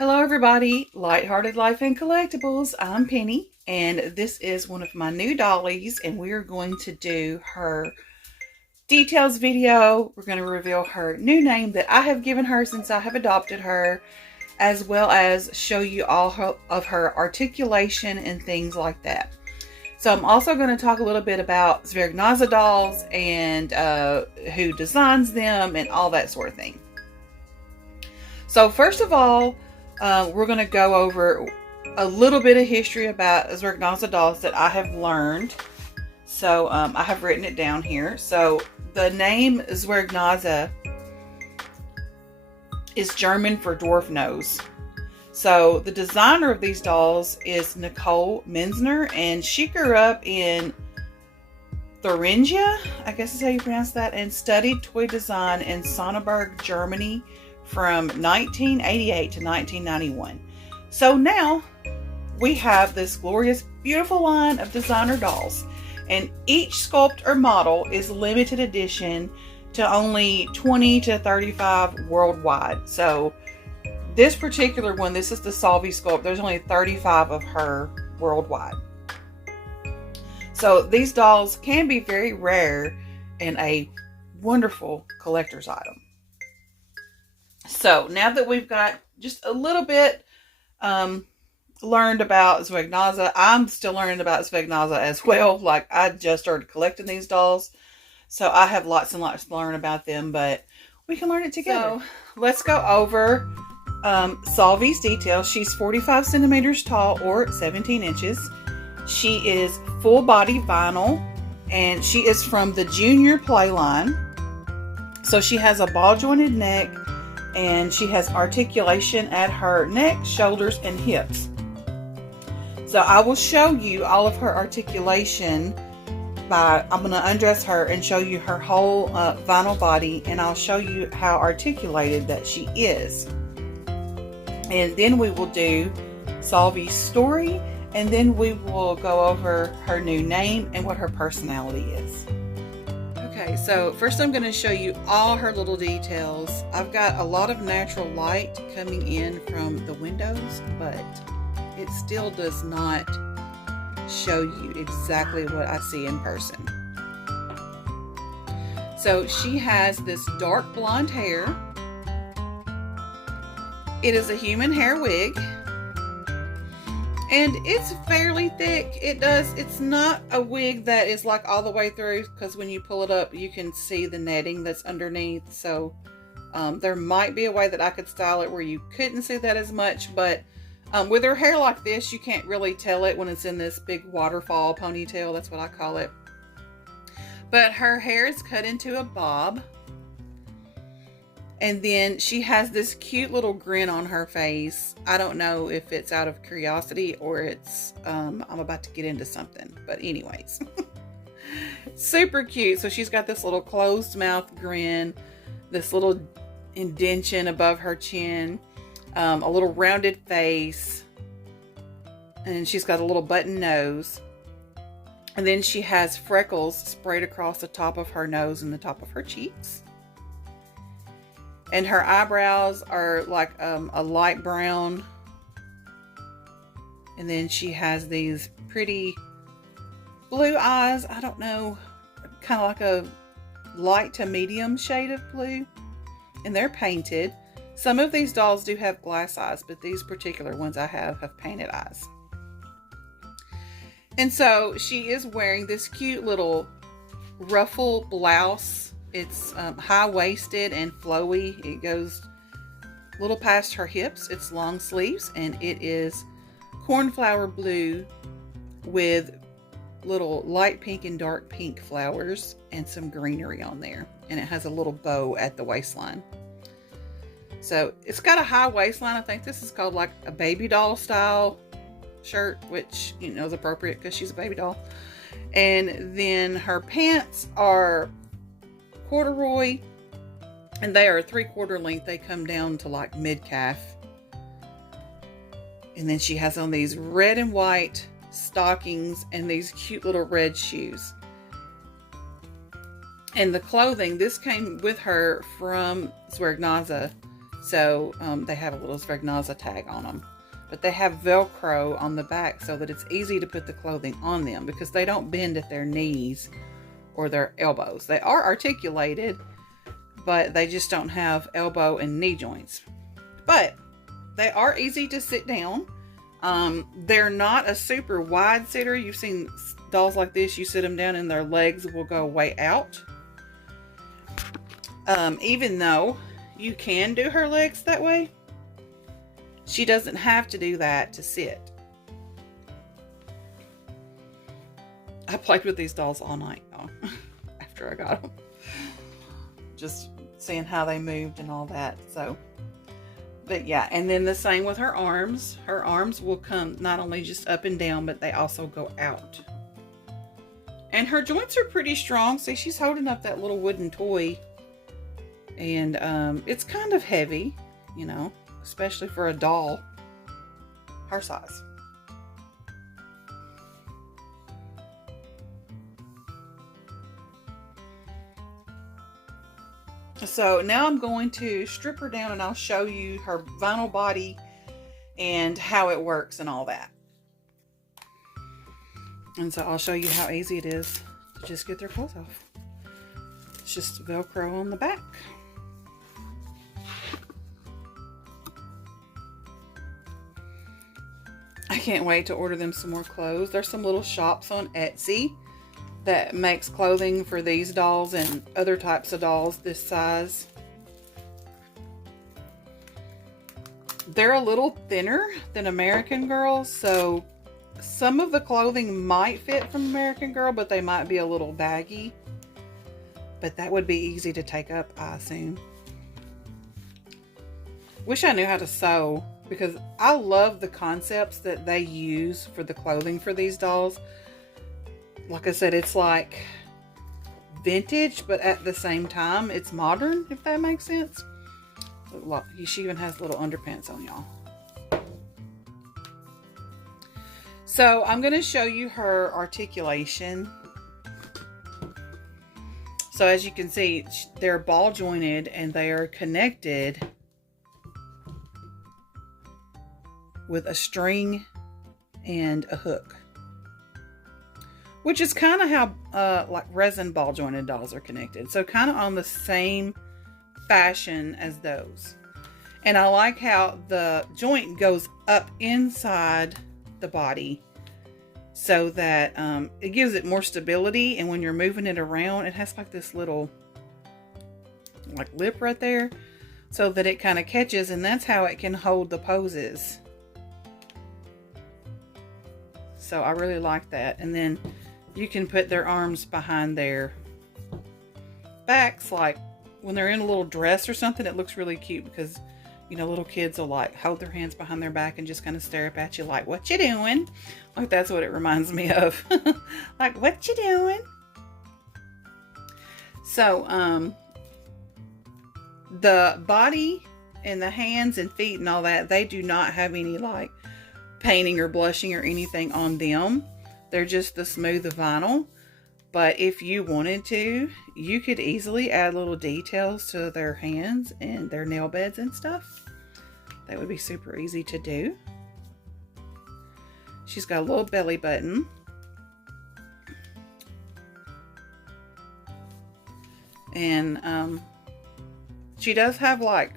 Hello everybody, Lighthearted Life and Collectibles. I'm Penny and this is one of my new dollies and we're going to do her details video. We're going to reveal her new name that I have given her since I have adopted her, as well as show you all of her articulation and things like that. So I'm also going to talk a little bit about Zwergnase dolls and who designs them and all that sort of thing. So first of all, we're going to go over a little bit of history about Zwergnase dolls that I have learned. So I have written it down here. So the name Zwergnase is German for dwarf nose. So the designer of these dolls is Nicole Menzner, and she grew up in Thuringia, I guess is how you pronounce that, and studied toy design in Sonneberg, Germany from 1988 to 1991. So now we have this glorious, beautiful line of designer dolls, and each sculpt or model is limited edition to only 20 to 35 worldwide. So this particular one, this is the Solvi sculpt. There's only 35 of her worldwide. So these dolls can be very rare and a wonderful collector's item. So now that we've got just a little bit learned about Zwergnase, I'm still learning about Zwergnase as well. Like, I just started collecting these dolls, so I have lots and lots to learn about them, but we can learn it together. So let's go over Solvi's details. She's 45 centimeters tall or 17 inches. She is full body vinyl, and she is from the junior play line. So she has a ball jointed neck, and she has articulation at her neck, shoulders, and hips. So I will show you all of her articulation I'm going to undress her and show you her whole vinyl body, and I'll show you how articulated that she is. And then we will do Solvi's story, and then we will go over her new name and what her personality is. Okay, so first I'm going to show you all her little details. I've got a lot of natural light coming in from the windows, but it still does not show you exactly what I see in person. So she has this dark blonde hair. It is a human hair wig, and it's fairly thick. It's not a wig that is like all the way through, because when you pull it up you can see the netting that's underneath. So there might be a way that I could style it where you couldn't see that as much, but with her hair like this, you can't really tell it when it's in this big waterfall ponytail. That's what I call it. But her hair is cut into a bob. And then she has this cute little grin on her face. I don't know if it's out of curiosity or it's, I'm about to get into something. But anyways, super cute. So she's got this little closed mouth grin, this little indentation above her chin, a little rounded face, and she's got a little button nose. And then she has freckles sprayed across the top of her nose and the top of her cheeks. And her eyebrows are like a light brown. And then she has these pretty blue eyes. I don't know, kind of like a light to medium shade of blue. And they're painted. Some of these dolls do have glass eyes, but these particular ones I have painted eyes. And so she is wearing this cute little ruffle blouse. It's high-waisted and flowy. It goes a little past her hips. It's long sleeves, and it is cornflower blue with little light pink and dark pink flowers and some greenery on there. And it has a little bow at the waistline. So it's got a high waistline. I think this is called like a baby doll style shirt, which, you know, is appropriate because she's a baby doll. And then her pants are corduroy, and they are 3/4 length. They come down to like mid-calf. And then she has on these red and white stockings and these cute little red shoes. And the clothing, this came with her from Zwergnase So they have a little Zwergnase tag on them. But they have Velcro on the back so that it's easy to put the clothing on them because they don't bend at their knees or their elbows. They are articulated, but they just don't have elbow and knee joints. But they are easy to sit down. They're not a super wide sitter. You've seen dolls like this, you sit them down and their legs will go way out. Even though you can do her legs that way, she doesn't have to do that to sit. I played with these dolls all night after I got them. Just seeing how they moved and all that. So, but yeah, and then the same with her arms. Her arms will come not only just up and down, but they also go out. And her joints are pretty strong. See, she's holding up that little wooden toy. And it's kind of heavy, you know, especially for a doll her size. So now I'm going to strip her down and I'll show you her vinyl body and how it works and all that. And so I'll show you how easy it is to just get their clothes off. It's just Velcro on the back. I can't wait to order them some more clothes. There's some little shops on Etsy that makes clothing for these dolls and other types of dolls this size. They're a little thinner than American Girl, so some of the clothing might fit from American Girl, but they might be a little baggy. But that would be easy to take up, I assume. Wish I knew how to sew, because I love the concepts that they use for the clothing for these dolls. Like I said, it's like vintage, but at the same time, it's modern, if that makes sense. She even has little underpants on, y'all. So I'm going to show you her articulation. So as you can see, they're ball jointed and they are connected with a string and a hook, which is kind of how like resin ball jointed dolls are connected. So kind of on the same fashion as those. And I like how the joint goes up inside the body so that it gives it more stability. And when you're moving it around, it has like this little like lip right there so that it kind of catches, and that's how it can hold the poses. So I really like that. And then you can put their arms behind their backs, like when they're in a little dress or something. It looks really cute because, you know, little kids will like hold their hands behind their back and just kind of stare up at you like, what you doing? Like that's what it reminds me of. Like, what you doing? So the body and the hands and feet and all that, they do not have any like painting or blushing or anything on them. They're just the smooth vinyl. But if you wanted to, you could easily add little details to their hands and their nail beds and stuff. That would be super easy to do. She's got a little belly button. And she does have like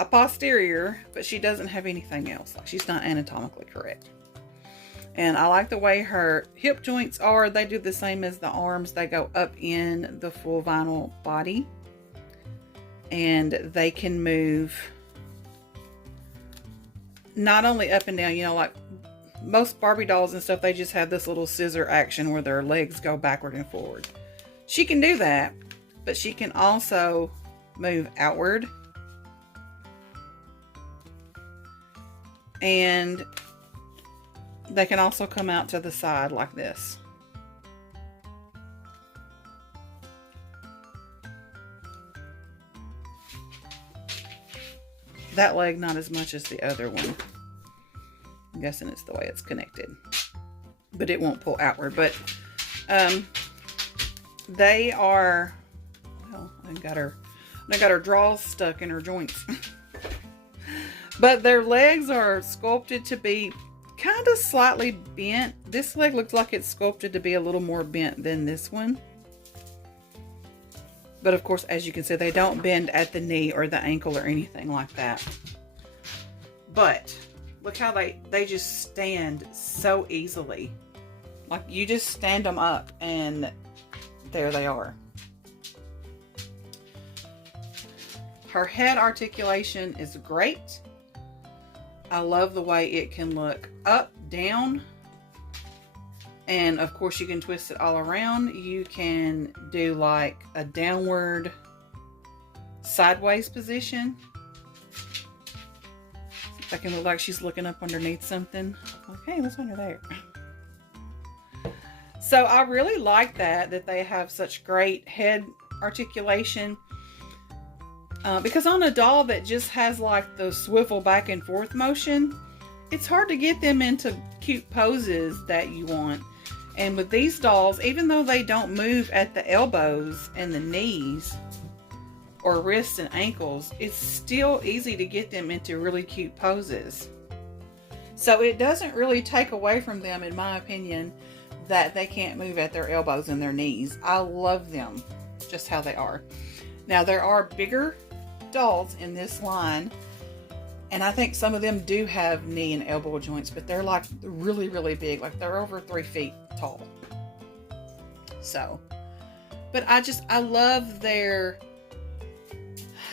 a posterior, but she doesn't have anything else. Like, she's not anatomically correct. And I like the way her hip joints are. They do the same as the arms. They go up in the full vinyl body. And they can move not only up and down, you know, like most Barbie dolls and stuff, they just have this little scissor action where their legs go backward and forward. She can do that, but she can also move outward. And they can also come out to the side like this. That leg, not as much as the other one. I'm guessing it's the way it's connected. But it won't pull outward. But they are, well, I got her They got her drawers stuck in her joints. But their legs are sculpted to be kind of slightly bent. This leg looks like it's sculpted to be a little more bent than this one. But of course, as you can see, they don't bend at the knee or the ankle or anything like that. But look how they just stand so easily. Like, you just stand them up and there they are. Her head articulation is great. I love the way it can look up, down, and of course you can twist it all around. You can do like a downward sideways position. That can look like she's looking up underneath something. Okay, what's under there? So I really like that they have such great head articulation. Because on a doll that just has like the swivel back and forth motion, it's hard to get them into cute poses that you want. And with these dolls, even though they don't move at the elbows and the knees or wrists and ankles, it's still easy to get them into really cute poses. So it doesn't really take away from them, in my opinion, that they can't move at their elbows and their knees. I love them just how they are. Now, there are bigger dolls in this line, and I think some of them do have knee and elbow joints, but they're like really, really big. Like, they're over 3 feet tall. So, but I love their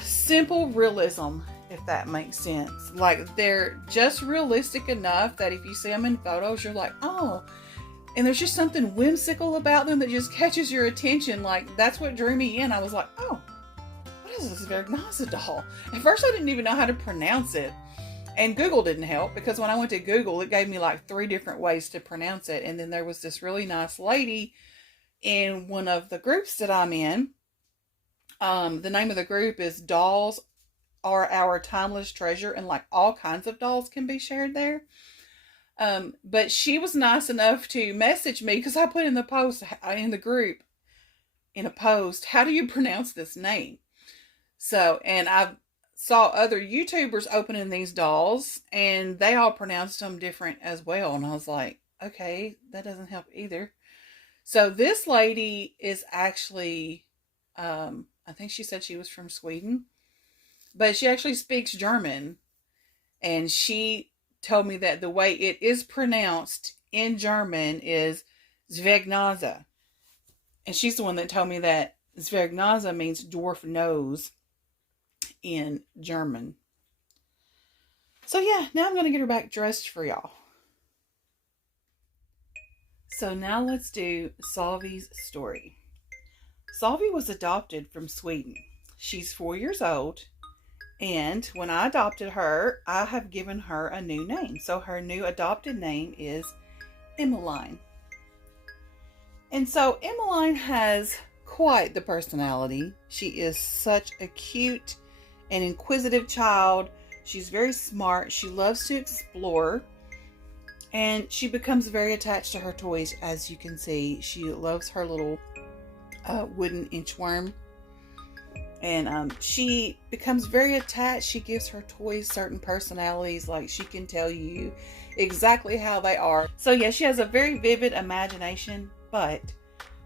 simple realism, if that makes sense. Like, they're just realistic enough that if you see them in photos, you're like, oh, and there's just something whimsical about them that just catches your attention. Like, that's what drew me in. I was like, oh, what is this Zwergnase doll? At first I didn't even know how to pronounce it. And Google didn't help, because when I went to Google, it gave me like 3 different ways to pronounce it. And then there was this really nice lady in one of the groups that I'm in. The name of the group is Dolls Are Our Timeless Treasure, and like all kinds of dolls can be shared there. But she was nice enough to message me, because I put in the post, in the group, in a post, how do you pronounce this name? So, and I saw other YouTubers opening these dolls, and they all pronounced them different as well. And I was like, okay, that doesn't help either. So this lady is actually, I think she said she was from Sweden, but she actually speaks German. And she told me that the way it is pronounced in German is Zwergnase. And she's the one that told me that Zwergnase means dwarf nose in German. So yeah, now I'm going to get her back dressed for y'all. So now let's do Solvi's story. Solvi was adopted from Sweden. She's 4 years old, and when I adopted her, I have given her a new name. So her new adopted name is Emmeline. And so Emmeline has quite the personality. She is such a cute and inquisitive child. She's very smart. She loves to explore, and she becomes very attached to her toys. As you can see, she loves her little wooden inchworm, and she becomes very attached. She gives her toys certain personalities, like she can tell you exactly how they are. So yeah, she has a very vivid imagination, but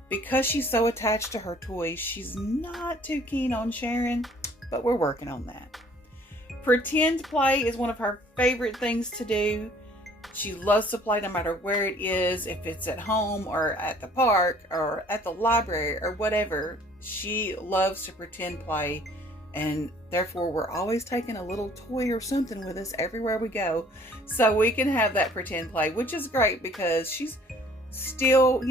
because she's so attached to her toys, she's not too keen on sharing, but we're working on that. Pretend play is one of her favorite things to do. She loves to play no matter where it is, if it's at home or at the park or at the library or whatever. She loves to pretend play, and therefore we're always taking a little toy or something with us everywhere we go, so we can have that pretend play, which is great because she's still,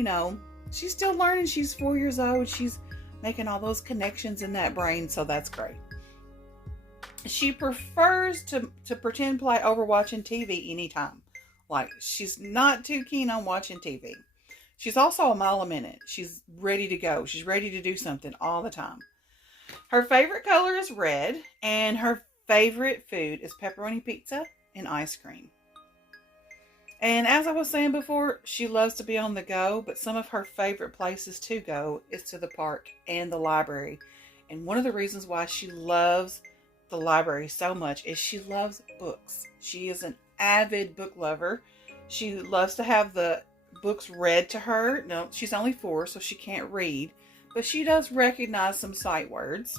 she's still learning. She's 4 years old. She's making all those connections in that brain, so that's great. She prefers to pretend play over watching TV anytime. Like, she's not too keen on watching TV. She's also a mile a minute. She's ready to go. She's ready to do something all the time. Her favorite color is red, and her favorite food is pepperoni pizza and ice cream. And as I was saying before, she loves to be on the go, but some of her favorite places to go is to the park and the library. And one of the reasons why she loves the library so much is she loves books. She is an avid book lover. She loves to have the books read to her. No, she's only 4, so she can't read, but she does recognize some sight words,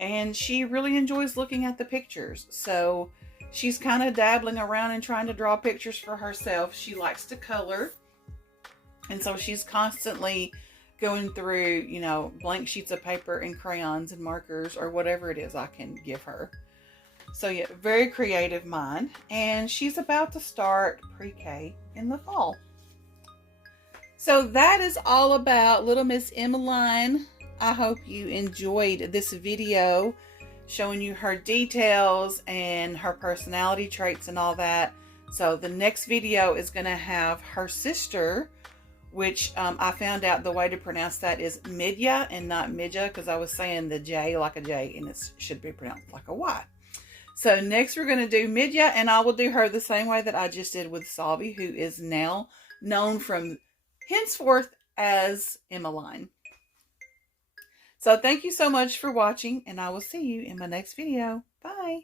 and she really enjoys looking at the pictures. So she's kind of dabbling around and trying to draw pictures for herself. She likes to color, and so she's constantly going through, you know, blank sheets of paper and crayons and markers or whatever it is I can give her. So yeah, very creative mind. And she's about to start pre-K in the fall. So that is all about little Miss Emmeline. I hope you enjoyed this video showing you her details and her personality traits and all that. So the next video is going to have her sister, which I found out the way to pronounce that is Midya and not Midja, because I was saying the J like a J and it should be pronounced like a Y. So next we're going to do Midya, and I will do her the same way that I just did with Solvi, who is now known from henceforth as Emmeline. So thank you so much for watching, and I will see you in my next video. Bye.